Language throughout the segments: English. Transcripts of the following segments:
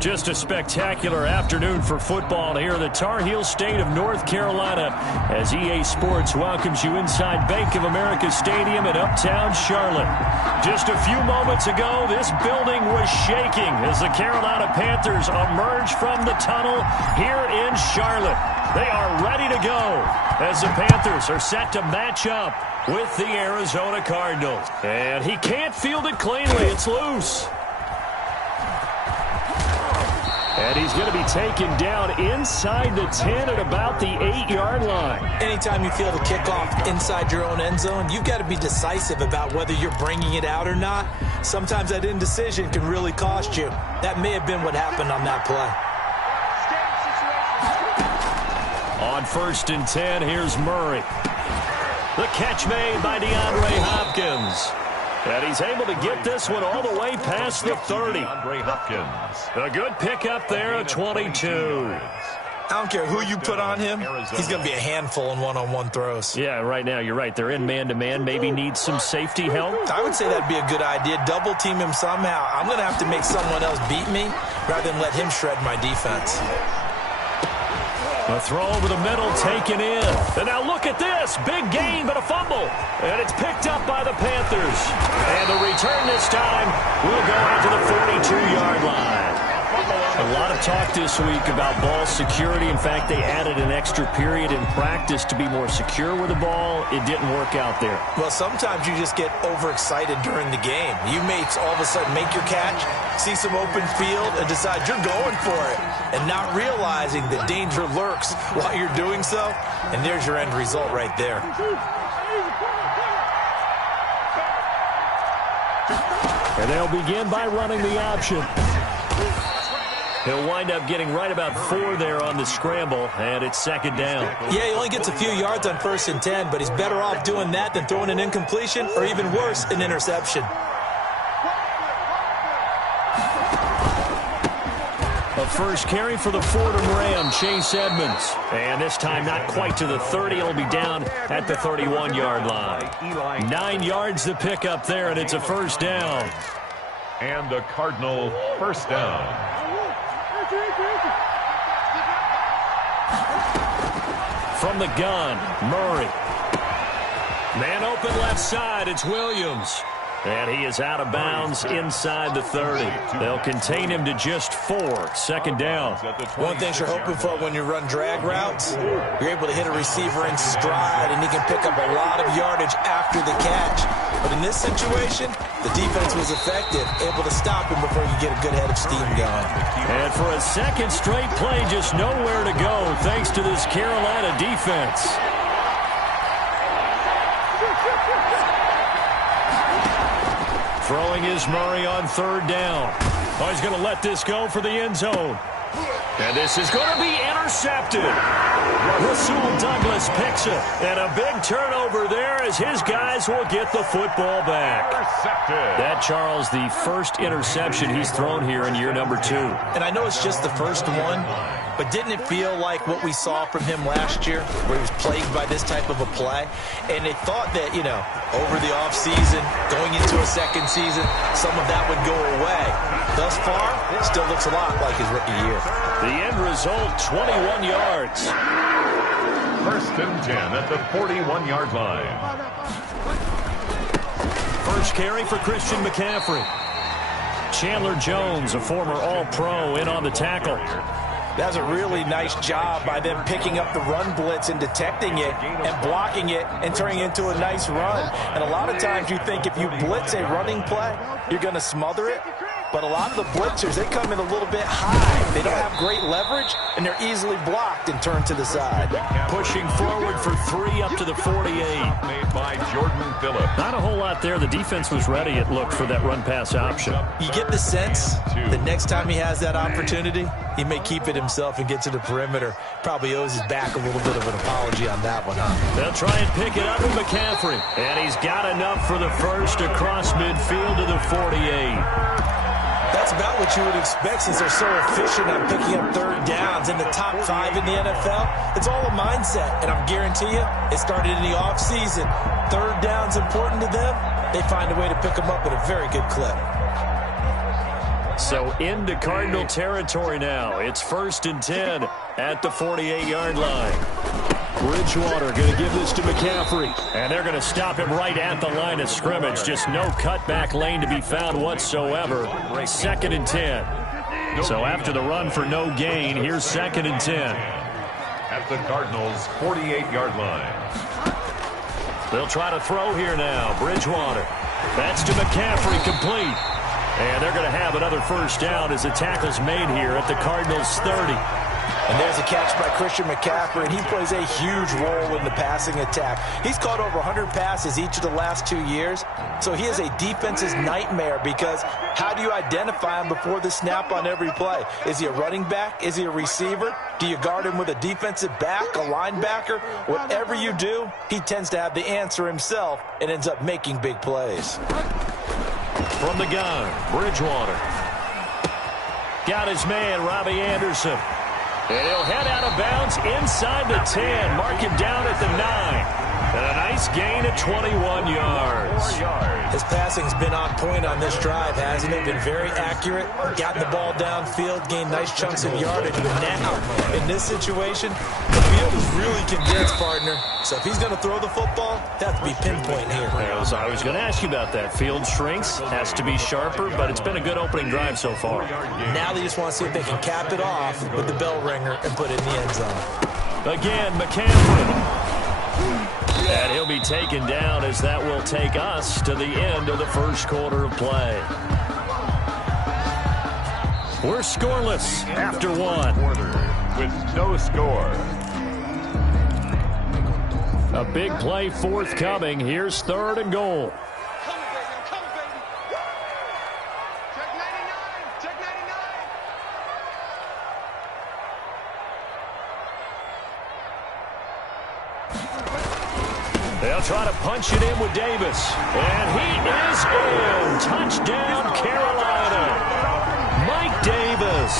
Just a spectacular afternoon for football here in the Tar Heel state of North Carolina as EA Sports welcomes you inside Bank of America Stadium in uptown Charlotte. Just a few moments ago, this building was shaking as the Carolina Panthers emerge from the tunnel here in Charlotte. They are ready to go as the Panthers are set to match up with the Arizona Cardinals. And he can't field it cleanly. It's loose. And he's going to be taken down inside the 10 at about the 8-yard line. Anytime you feel the kickoff inside your own end zone, you've got to be decisive about whether you're bringing it out or not. Sometimes that indecision can really cost you. That may have been what happened on that play. On 1st and 10, here's Murray. The catch made by DeAndre Hopkins. And he's able to get this one all the way past the 30. A good pickup there at 22. I don't care who you put on him. He's going to be a handful in one-on-one throws. Yeah, right now, you're right. They're in man-to-man. Maybe needs some safety help. I would say that'd be a good idea. Double team him somehow. I'm going to have to make someone else beat me rather than let him shred my defense. A throw over the middle taken in. And now look at this. Big gain, but a fumble. And it's picked up by the Panthers. And the return this time will go out to the 42-yard line. A lot of talk this week about ball security. In fact, they added an extra period in practice to be more secure with the ball. It didn't work out there. Well, sometimes you just get overexcited during the game. You may all of a sudden make your catch, see some open field, and decide you're going for it, and not realizing that danger lurks while you're doing so. And there's your end result right there. And they'll begin by running the option. He'll wind up getting right about 4 there on the scramble, and it's 2nd down. Yeah, he only gets a few yards on 1st and 10, but he's better off doing that than throwing an incompletion or even worse, an interception. A first carry for the Fordham Ram, Chase Edmonds. And this time not quite to the 30. He'll be down at the 31-yard line. 9 yards to pick up there, and it's a 1st down. And a Cardinal 1st down. From the gun, Murray. Man open left side, it's Williams. And he is out of bounds inside the 30. They'll contain him to just 4. 2nd down. One thing you're hoping for when you run drag routes, you're able to hit a receiver in stride, and he can pick up a lot of yardage after the catch. But in this situation, the defense was effective, able to stop him before you get a good head of steam going. And for a 2nd straight play, just nowhere to go thanks to this Carolina defense. Throwing is Murray on 3rd down. Oh, he's going to let this go for the end zone. And this is going to be intercepted. Rasul Douglas picks it. And a big turnover there as his guys will get the football back. That, Charles, the first interception he's thrown here in year number 2. And I know it's just the first one, but didn't it feel like what we saw from him last year, where he was plagued by this type of a play? And they thought that, you know, over the offseason, going into a 2nd season, some of that would go away. Thus far, it still looks a lot like his rookie year. The end result, 21 yards. 1st and 10 at the 41-yard line. First carry for Christian McCaffrey. Chandler Jones, a former All-Pro, in on the tackle. That was a really nice job by them picking up the run blitz and detecting it and blocking it and turning it into a nice run. And a lot of times you think if you blitz a running play, you're going to smother it. But a lot of the blitzers, they come in a little bit high. They don't have great leverage, and they're easily blocked and turned to the side. Pushing forward for 3 up to the 48. Made by Jordan Phillips. Not a whole lot there. The defense was ready, it looked, for that run-pass option. You get the sense that next time he has that opportunity, he may keep it himself and get to the perimeter. Probably owes his back a little bit of an apology on that one, huh? They'll try and pick it up with McCaffrey. And he's got enough for the first across midfield to the 48. That's about what you would expect since they're so efficient on picking up 3rd downs in the top 5 in the NFL. It's all a mindset, and I guarantee you it started in the offseason. 3rd down's important to them. They find a way to pick them up at a very good clip. So into Cardinal territory now. It's 1st and 10 at the 48-yard line. Bridgewater going to give this to McCaffrey. And they're going to stop him right at the line of scrimmage. Just no cutback lane to be found whatsoever. 2nd and 10. So after the run for no gain, here's 2nd and 10. At the Cardinals' 48-yard line. They'll try to throw here now. Bridgewater. That's to McCaffrey, complete. And they're going to have another first down as the tackle's made here at the Cardinals' 30. And there's a catch by Christian McCaffrey, and he plays a huge role in the passing attack. He's caught over 100 passes each of the last 2 years, so he is a defense's nightmare because how do you identify him before the snap on every play? Is he a running back? Is he a receiver? Do you guard him with a defensive back, a linebacker? Whatever you do, he tends to have the answer himself and ends up making big plays. From the gun, Bridgewater. Got his man, Robbie Anderson. And he'll head out of bounds inside the 10. Mark him down at the 9. And a nice gain at 21 yards. His passing's been on point on this drive, hasn't it? Been very accurate. Gotten the ball downfield, gained nice chunks of yardage. But now, in this situation, the field is really condensed, partner. So if he's going to throw the football, he'll have to be pinpoint here. I was going to ask you about that. Field shrinks, has to be sharper, but it's been a good opening drive so far. Now they just want to see if they can cap it off with the bell ringer and put it in the end zone. Again, McCaffrey. And he'll be taken down as that will take us to the end of the first quarter of play. We're scoreless after one. With no score. A big play forthcoming. Here's 3rd and goal. They'll try to punch it in with Davis. And he is in. Touchdown, Carolina. Mike Davis.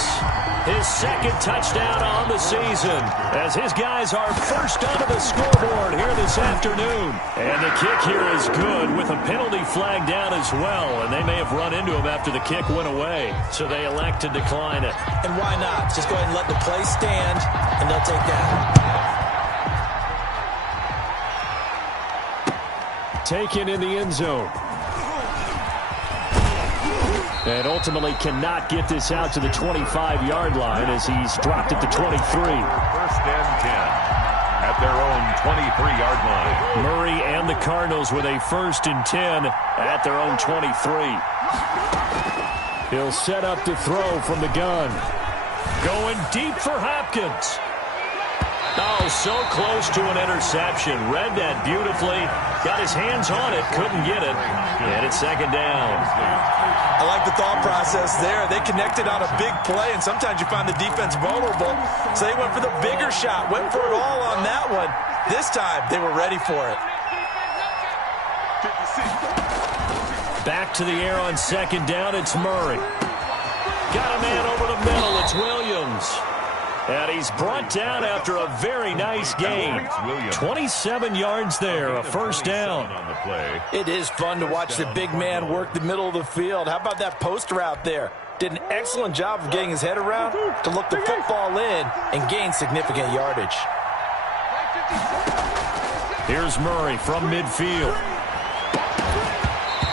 His 2nd touchdown on the season as his guys are first onto the scoreboard here this afternoon. And the kick here is good with a penalty flag down as well. And they may have run into him after the kick went away. So they elect to decline it. And why not? Just go ahead and let the play stand, and they'll take that. Taken in the end zone. And ultimately cannot get this out to the 25-yard line as he's dropped at the 23. 1st and 10 at their own 23-yard line. Murray and the Cardinals with a 1st and 10 at their own 23. He'll set up to throw from the gun. Going deep for Hopkins. Oh, so close to an interception. Read that beautifully. Got his hands on it. Couldn't get it. And it's 2nd down. I like the thought process there. They connected on a big play, and sometimes you find the defense vulnerable. So they went for the bigger shot. Went for it all on that one. This time, they were ready for it. Back to the air on 2nd down. It's Murray. Got a man over the middle. It's Williams. And he's brought down after a very nice game. 27 yards there, a 1st down. It is fun to watch the big man work the middle of the field. How about that post route there? Did an excellent job of getting his head around to look the football in and gain significant yardage. Here's Murray from midfield.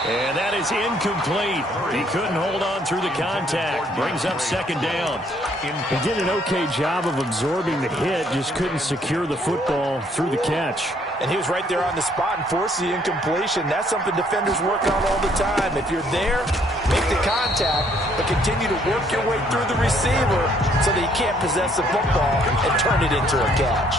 And that is incomplete. He couldn't hold on through the contact. Brings up 2nd down. He did an okay job of absorbing the hit, just couldn't secure the football through the catch. And he was right there on the spot and forced the incompletion. That's something defenders work on all the time. If you're there, make the contact, but continue to work your way through the receiver so that you can't possess the football and turn it into a catch.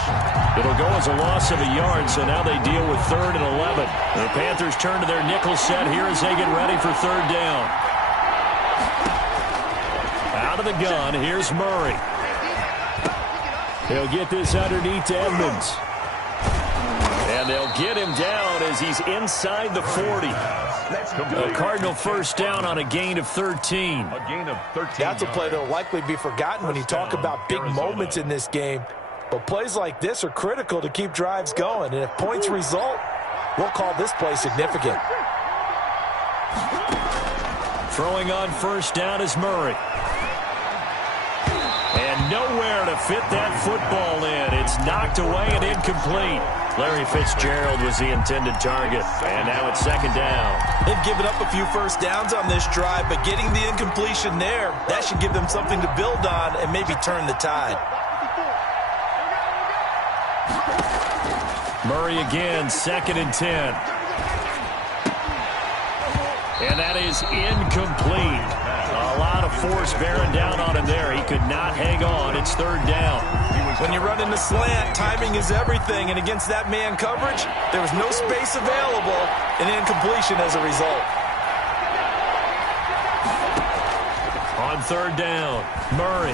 It'll go as a loss of a yard, so now they deal with 3rd and 11. The Panthers turn to their nickel set here as they get ready for 3rd down. Out of the gun, here's Murray. He'll get this underneath to Edmonds. And they'll get him down as he's inside the 40. A Cardinal 1st down on a gain of 13. That's a play that will likely be forgotten when you talk about big moments in this game. But plays like this are critical to keep drives going. And if points result, we'll call this play significant. Throwing on first down is Murray. And nowhere to fit that football in. It's knocked away and incomplete. Larry Fitzgerald was the intended target. And now it's second down. They've given up a few first downs on this drive, but getting the incompletion there, that should give them something to build on and maybe turn the tide. Murray again, 2nd and 10. And that is incomplete. A lot of force bearing down on him there. He could not hang on. It's 3rd down. When you run in the slant, timing is everything. And against that man coverage, there was no space available, and incompletion as a result. On 3rd down, Murray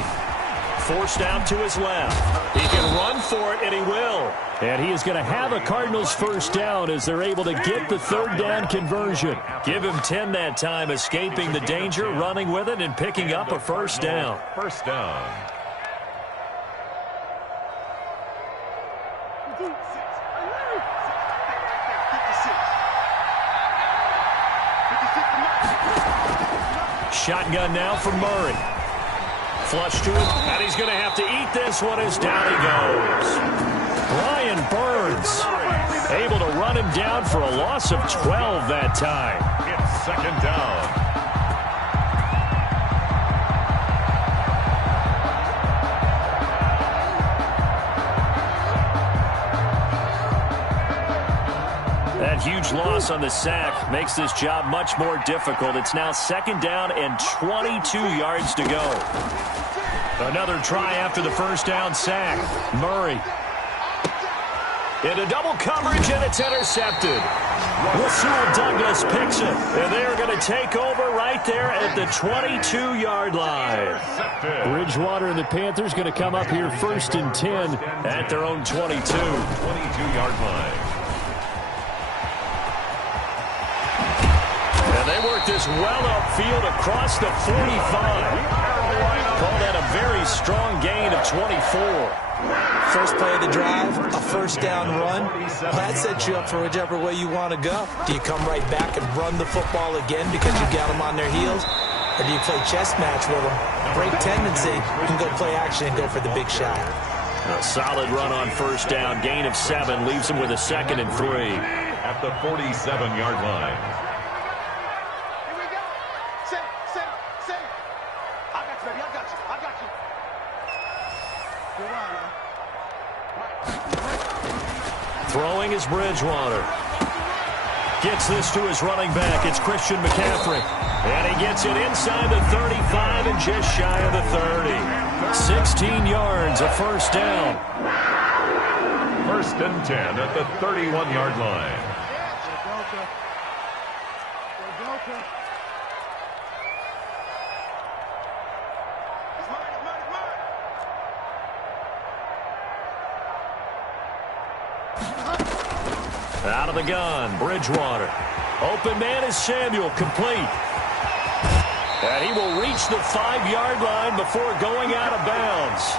forced out to his left. He can run for it, and he will. And he is going to have a Cardinals first down as they're able to get the 3rd down conversion. Give him 10 that time, escaping the danger, running with it, and picking up a first down. First down. Shotgun now for Murray. Flush to him, and he's going to have to eat this one as down he goes. Brian Burns able to run him down for a loss of 12 that time. It's second down. That huge loss on the sack makes this job much more difficult. It's now 2nd down and 22 yards to go. Another try after the first down sack. Murray into double coverage, and it's intercepted. Rasul Douglas picks it, and they're going to take over right there at the 22-yard line. Bridgewater and the Panthers going to come up here 1st and 10 at their own 22. 22-yard line. And they work this well upfield across the 45. Call that a very strong gain of 24. First play of the drive, a first down run. That sets you up for whichever way you want to go. Do you come right back and run the football again because you got them on their heels? Or do you play chess match with them? Break tendency, you can go play action and go for the big shot. A solid run on first down. Gain of 7 leaves him with a 2nd and 3. At the 47-yard line. Throwing is Bridgewater. Gets this to his running back. It's Christian McCaffrey. And he gets it inside the 35 and just shy of the 30. 16 yards, a first down. 1st and 10 at the 31-yard line. Out of the gun, Bridgewater. Open man is Samuel, complete. And he will reach the 5-yard line before going out of bounds.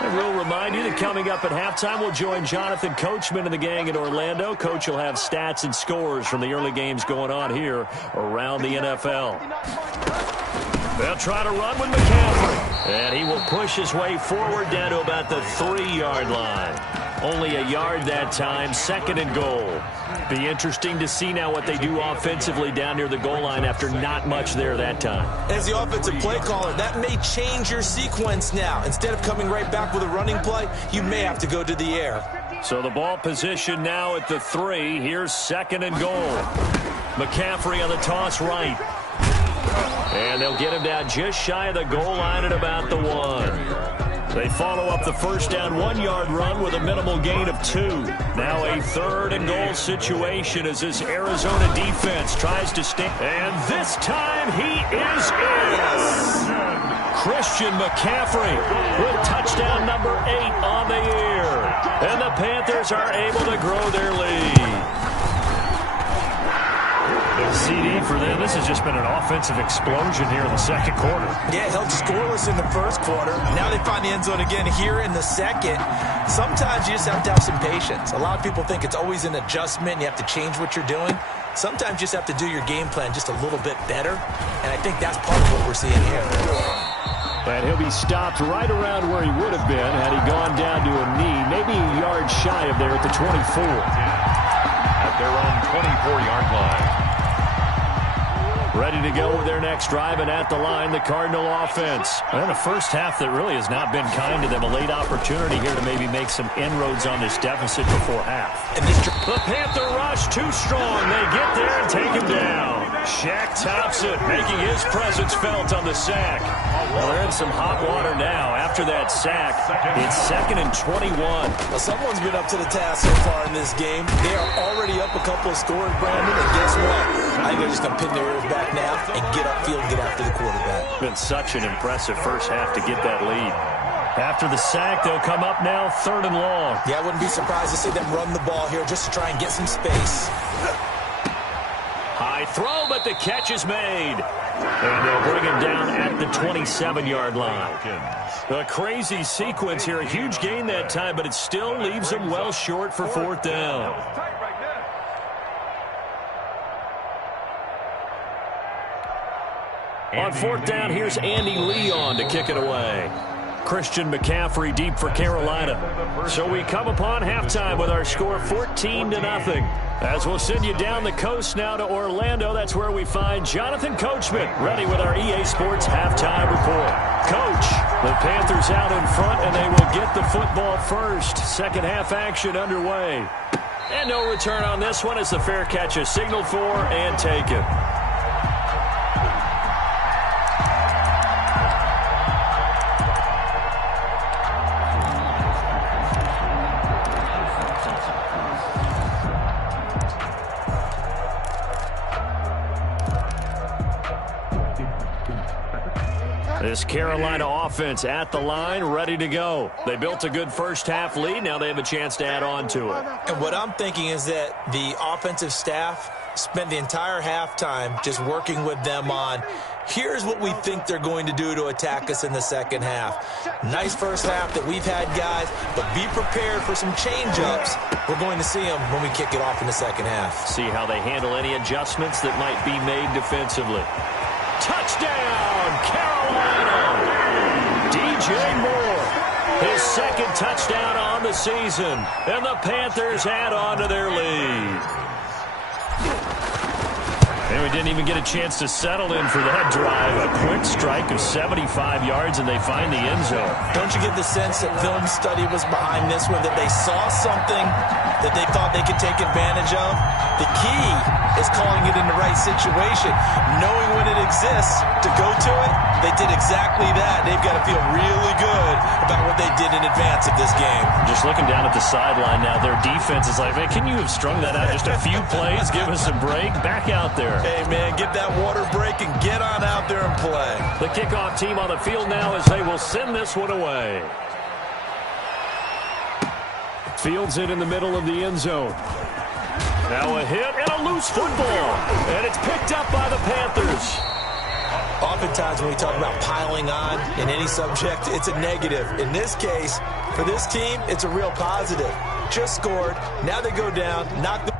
And we'll remind you that coming up at halftime, we'll join Jonathan Coachman and the gang in Orlando. Coach will have stats and scores from the early games going on here around the NFL. They'll try to run with McCaffrey. And he will push his way forward down to about the 3-yard line. Only a yard that time, 2nd and goal. Be interesting to see now what they do offensively down near the goal line after not much there that time. As the offensive play caller, that may change your sequence now. Instead of coming right back with a running play, you may have to go to the air. So the ball position now at the 3. Here's 2nd and goal. McCaffrey on the toss right. And they'll get him down just shy of the goal line at about the 1. They follow up the first down 1-yard run with a minimal gain of 2. Now a 3rd and goal situation as this Arizona defense tries to stay. And this time he is in. Christian McCaffrey with touchdown number 8 on the year. And the Panthers are able to grow their lead. CD for them. This has just been an offensive explosion here in the second quarter. Yeah, held scoreless in the first quarter. Now they find the end zone again here in the second. Sometimes you just have to have some patience. A lot of people think it's always an adjustment. You have to change what you're doing. Sometimes you just have to do your game plan just a little bit better. And I think that's part of what we're seeing here. And he'll be stopped right around where he would have been had he gone down to a knee, maybe a yard shy of there at the 24. At their own 24-yard line. Ready to go with their next drive, and at the line, the Cardinal offense. And the first half that really has not been kind to them. A late opportunity here to maybe make some inroads on this deficit before half. And the Panther rush too strong. They get there and take him down. Shaq Thompson making his presence felt on the sack. Well, they're in some hot water now. After that sack, it's 2nd and 21. Well, someone's been up to the task so far in this game. They are already up a couple of scores, Brandon, and guess what? I think they're just going to pin their ears back now and get upfield and get after the quarterback. Been such an impressive first half to get that lead. After the sack, they'll come up now 3rd and long. Yeah, I wouldn't be surprised to see them run the ball here just to try and get some space. High throw, but the catch is made. And they'll bring him down at the 27-yard line. A crazy sequence here. A huge gain that time, but it still leaves them well short for 4th down. On 4th down, here's Andy Leon to kick it away. Christian McCaffrey deep for Carolina. So we come upon halftime with our score 14-0. As we'll send you down the coast now to Orlando, that's where we find Jonathan Coachman ready with our EA Sports halftime report. Coach, the Panthers out in front, and they will get the football first. Second half action underway. And no return on this one as the fair catch is signaled for and taken. This Carolina offense at the line, ready to go. They built a good first half lead. Now they have a chance to add on to it. And what I'm thinking is that the offensive staff spent the entire halftime just working with them on, here's what we think they're going to do to attack us in the second half. Nice first half that we've had, guys, but be prepared for some change-ups. We're going to see them when we kick it off in the second half. See how they handle any adjustments that might be made defensively. Touchdown, Carolina! DJ Moore, his second touchdown on the season, and the Panthers add on to their lead. And we didn't even get a chance to settle in for that drive. A quick strike of 75 yards, and they find the end zone. Don't you get the sense that film study was behind this one, that they saw something that they thought they could take advantage of? The key is calling it in the right situation, knowing when it exists to go to it. They did exactly that. They've got to feel really good about what they did in advance of this game. Just looking down at the sideline now, their defense is like, man, can you have strung that out just a few plays? Give us a break. Back out there. Hey, man, get that water break and get on out there and play. The kickoff team on the field now as they will send this one away. Fields it in the middle of the end zone. Now a hit and a loose football. And it's picked up by the Panthers. Oftentimes when we talk about piling on in any subject, it's a negative. In this case, for this team, it's a real positive. Just scored. Now they go down, knock the